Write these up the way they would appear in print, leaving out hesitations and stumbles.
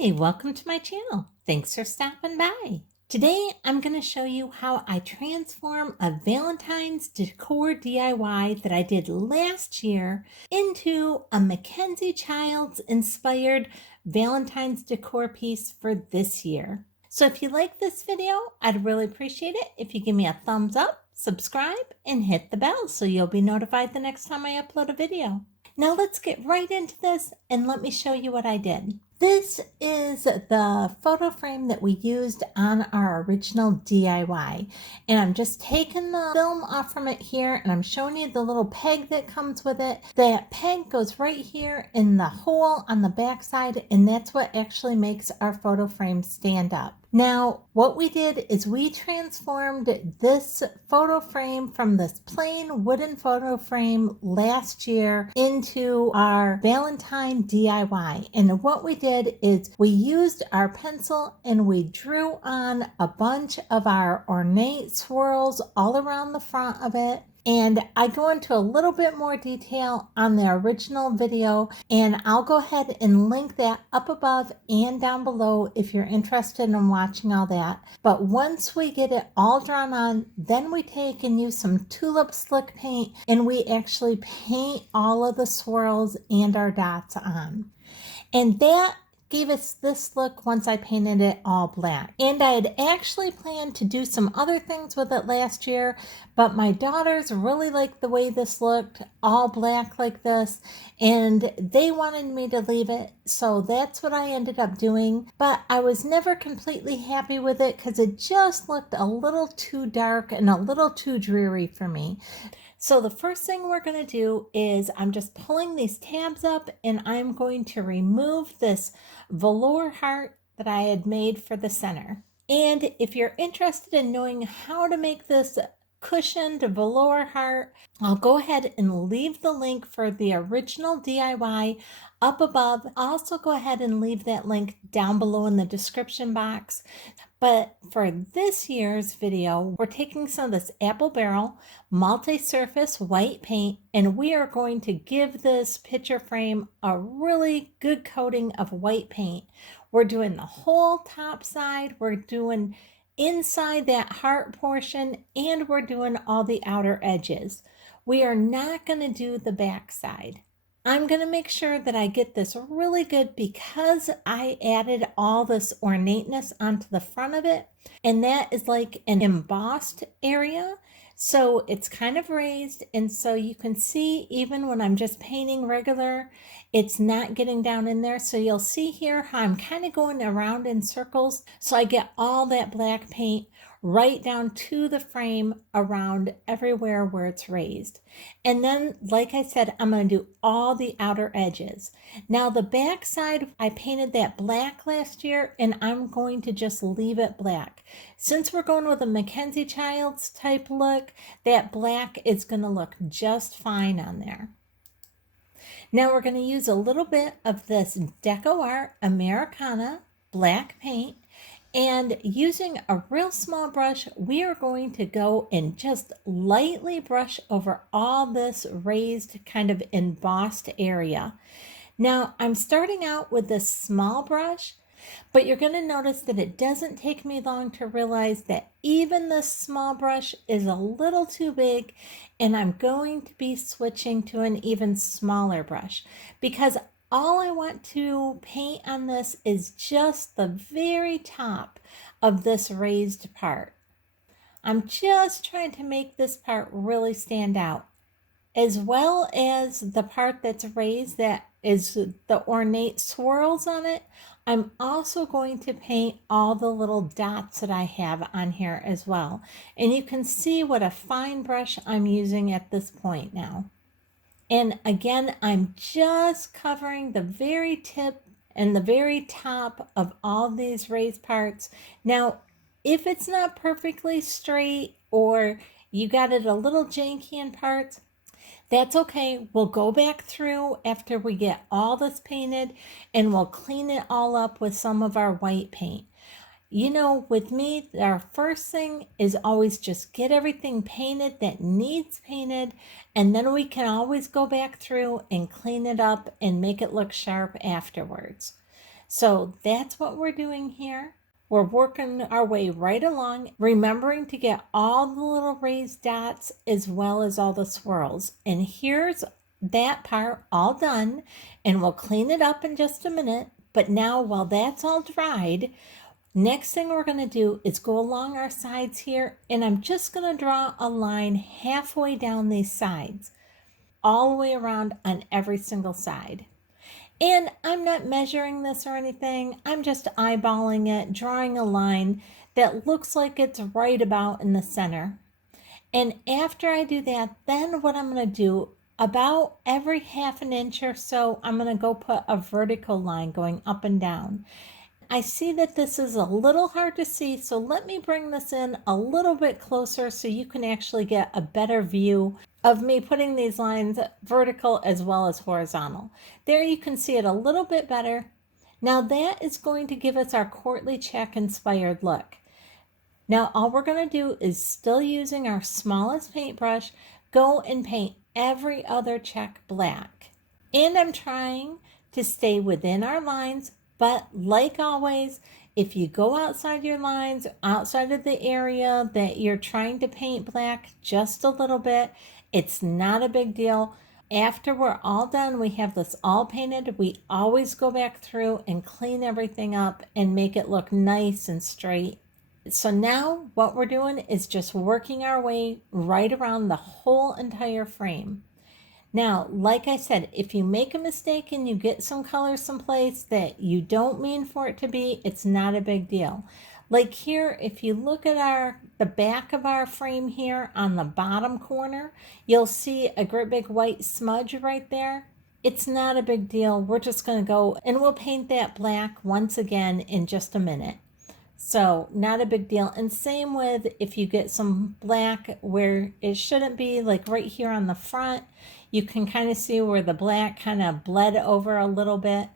Hi, welcome to my channel. Thanks for stopping by. Today, I'm going to show you how I transform a Valentine's decor DIY that I did last year into a MacKenzie Childs inspired Valentine's decor piece for this year. So if you like this video, I'd really appreciate it if you give me a thumbs up, subscribe, and hit the bell so you'll be notified the next time I upload a video. Now let's get right into this and let me show you what I did. This is the photo frame that we used on our original DIY. And I'm just taking the film off from it here and I'm showing you the little peg that comes with it. That peg goes right here in the hole on the back side, and that's what actually makes our photo frame stand up. Now, what we did is we transformed this photo frame from this plain wooden photo frame last year into our Valentine DIY. And what we did is we used our pencil and we drew on a bunch of our ornate swirls all around the front of it. And I go into a little bit more detail on the original video, and I'll go ahead and link that up above and down below if you're interested in watching all that. But once we get it all drawn on, then we take and use some tulip slick paint and we actually paint all of the swirls and our dots on. And that gave us this look once I painted it all black. And I had actually planned to do some other things with it last year, but my daughters really liked the way this looked, all black like this, and they wanted me to leave it, so that's what I ended up doing. But I was never completely happy with it because it just looked a little too dark and a little too dreary for me. So the first thing we're going to do is I'm just pulling these tabs up and I'm going to remove this velour heart that I had made for the center. And if you're interested in knowing how to make this cushioned velour heart, I'll go ahead and leave the link for the original DIY up above. I'll also go ahead and leave that link down below in the description box. But for this year's video, we're taking some of this Apple Barrel multi-surface white paint, and we are going to give this picture frame a really good coating of white paint. We're doing the whole top side, we're doing inside that heart portion, and we're doing all the outer edges. We are not going to do the back side. I'm going to make sure that I get this really good because I added all this ornateness onto the front of it, and that is like an embossed area. So it's kind of raised, and so you can see even when I'm just painting regular, it's not getting down in there. So you'll see here how I'm kind of going around in circles so I get all that black paint right down to the frame around everywhere where it's raised. And then, like I said, I'm going to do all the outer edges. Now the back side, I painted that black last year and I'm going to just leave it black. Since we're going with a MacKenzie Childs type look, that black is going to look just fine on there. Now we're going to use a little bit of this Decor Americana black paint. And using a real small brush, we are going to go and just lightly brush over all this raised kind of embossed area. Now I'm starting out with this small brush, but you're going to notice that it doesn't take me long to realize that even this small brush is a little too big, and I'm going to be switching to an even smaller brush because all I want to paint on this is just the very top of this raised part. I'm just trying to make this part really stand out, as well as the part that's raised that is the ornate swirls on it. I'm also going to paint all the little dots that I have on here as well. And you can see what a fine brush I'm using at this point now. And again, I'm just covering the very tip and the very top of all these raised parts. Now, if it's not perfectly straight or you got it a little janky in parts, that's okay. We'll go back through after we get all this painted and we'll clean it all up with some of our white paint. You know, with me, our first thing is always just get everything painted that needs painted, and then we can always go back through and clean it up and make it look sharp afterwards. So that's what we're doing here. We're working our way right along, remembering to get all the little raised dots as well as all the swirls. And here's that part all done, and we'll clean it up in just a minute. But now, while that's all dried, next thing we're going to do is go along our sides here, and I'm just going to draw a line halfway down these sides, all the way around on every single side. And I'm not measuring this or anything. I'm just eyeballing it, drawing a line that looks like it's right about in the center. And after I do that, then what I'm going to do, about every half an inch or so, I'm going to go put a vertical line going up and down. I see that this is a little hard to see, so let me bring this in a little bit closer so you can actually get a better view of me putting these lines vertical as well as horizontal. There you can see it a little bit better. Now that is going to give us our courtly check inspired look. Now all we're going to do is, still using our smallest paintbrush, go and paint every other check black. And I'm trying to stay within our lines, but like always, if you go outside your lines, outside of the area that you're trying to paint black just a little bit, it's not a big deal. After we're all done, we have this all painted, we always go back through and clean everything up and make it look nice and straight. So now what we're doing is just working our way right around the whole entire frame. Now, like I said, if you make a mistake and you get some color someplace that you don't mean for it to be, it's not a big deal. Like here, if you look at the back of our frame here on the bottom corner, you'll see a great big white smudge right there. It's not a big deal. We're just going to go and we'll paint that black once again in just a minute. So not a big deal. And same with if you get some black where it shouldn't be, like right here on the front, you can kind of see where the black kind of bled over a little bit.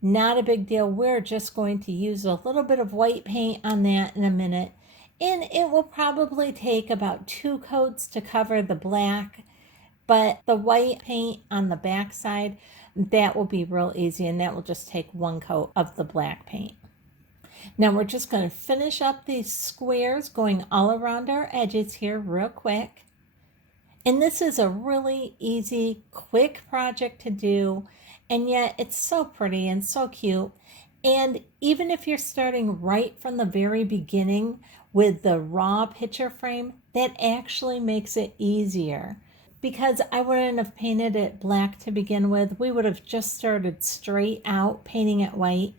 Not a big deal. We're just going to use a little bit of white paint on that in a minute. And it will probably take about 2 coats to cover the black, but the white paint on the back side, that will be real easy, and that will just take 1 coat of the black paint. Now we're just going to finish up these squares going all around our edges here real quick. And this is a really easy, quick project to do, and yet it's so pretty and so cute. And even if you're starting right from the very beginning with the raw picture frame, that actually makes it easier. Because I wouldn't have painted it black to begin with, we would have just started straight out painting it white.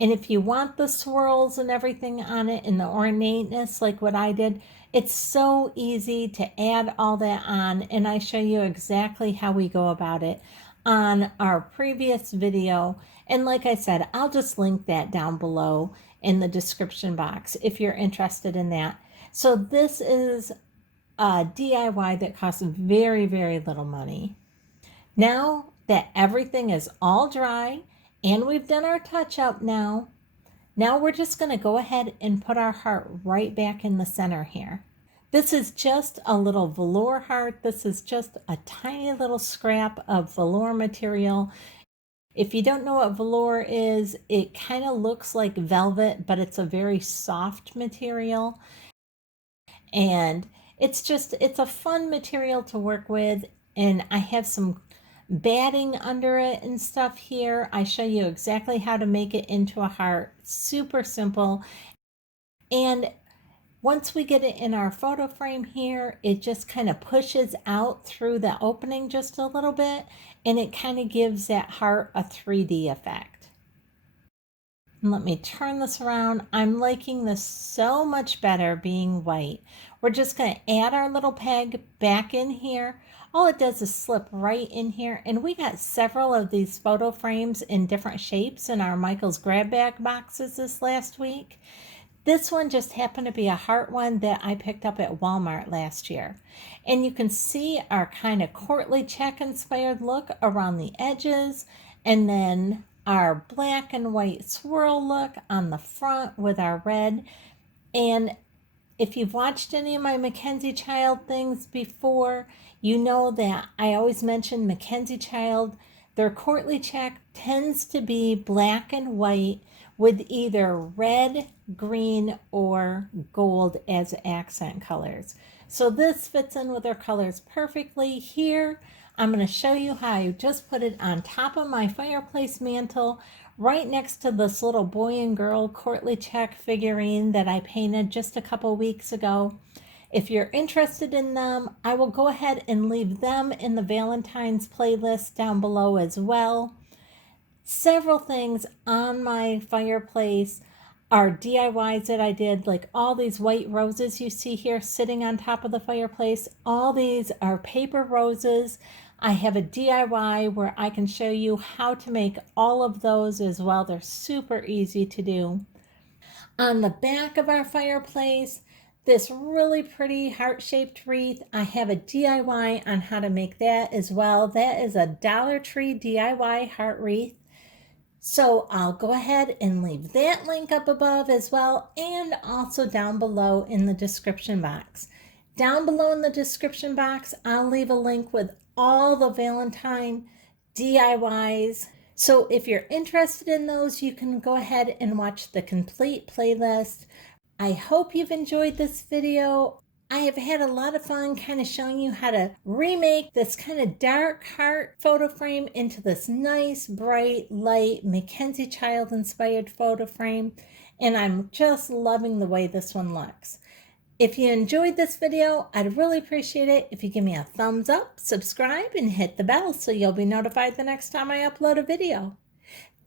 And if you want the swirls and everything on it and the ornateness like what I did, it's so easy to add all that on, and I show you exactly how we go about it on our previous video. And like I said, I'll just link that down below in the description box if you're interested in that. So this is a DIY that costs very, very little money. Now that everything is all dry and we've done our touch up now we're just going to go ahead and put our heart right back in the center here. This is just a little velour heart. This is just a tiny little scrap of velour material. If you don't know what velour is, it kind of looks like velvet, but it's a very soft material. And it's a fun material to work with. And I have some batting under it and stuff here. I show you exactly how to make it into a heart. Super simple. And once we get it in our photo frame here, it just kind of pushes out through the opening just a little bit, and it kind of gives that heart a 3D effect. And let me turn this around. I'm liking this so much better being white. We're just going to add our little peg back in here. All it does is slip right in here, and we got several of these photo frames in different shapes in our Michael's grab bag boxes this last week. This one just happened to be a heart one that I picked up at Walmart last year. And you can see our kind of courtly check inspired look around the edges, and then our black and white swirl look on the front with our red. And if you've watched any of my MacKenzie Child things before, you know that I always mention MacKenzie Child. Their courtly check tends to be black and white with either red, green, or gold as accent colors. So this fits in with our colors perfectly. Here, I'm going to show you how I just put it on top of my fireplace mantle, right next to this little boy and girl courtly check figurine that I painted just a couple weeks ago. If you're interested in them, I will go ahead and leave them in the Valentine's playlist down below as well. Several things on my fireplace are DIYs that I did, like all these white roses you see here sitting on top of the fireplace. All these are paper roses. I have a DIY where I can show you how to make all of those as well. They're super easy to do. On the back of our fireplace, this really pretty heart-shaped wreath, I have a DIY on how to make that as well. That is a Dollar Tree DIY heart wreath. So I'll go ahead and leave that link up above as well, and also down below in the description box. Down below in the description box, I'll leave a link with all the Valentine DIYs. So if you're interested in those, you can go ahead and watch the complete playlist. I hope you've enjoyed this video. I have had a lot of fun kind of showing you how to remake this kind of dark heart photo frame into this nice, bright, light, MacKenzie child inspired photo frame. And I'm just loving the way this one looks. If you enjoyed this video, I'd really appreciate it if you give me a thumbs up, subscribe, and hit the bell so you'll be notified the next time I upload a video.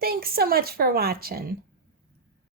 Thanks so much for watching.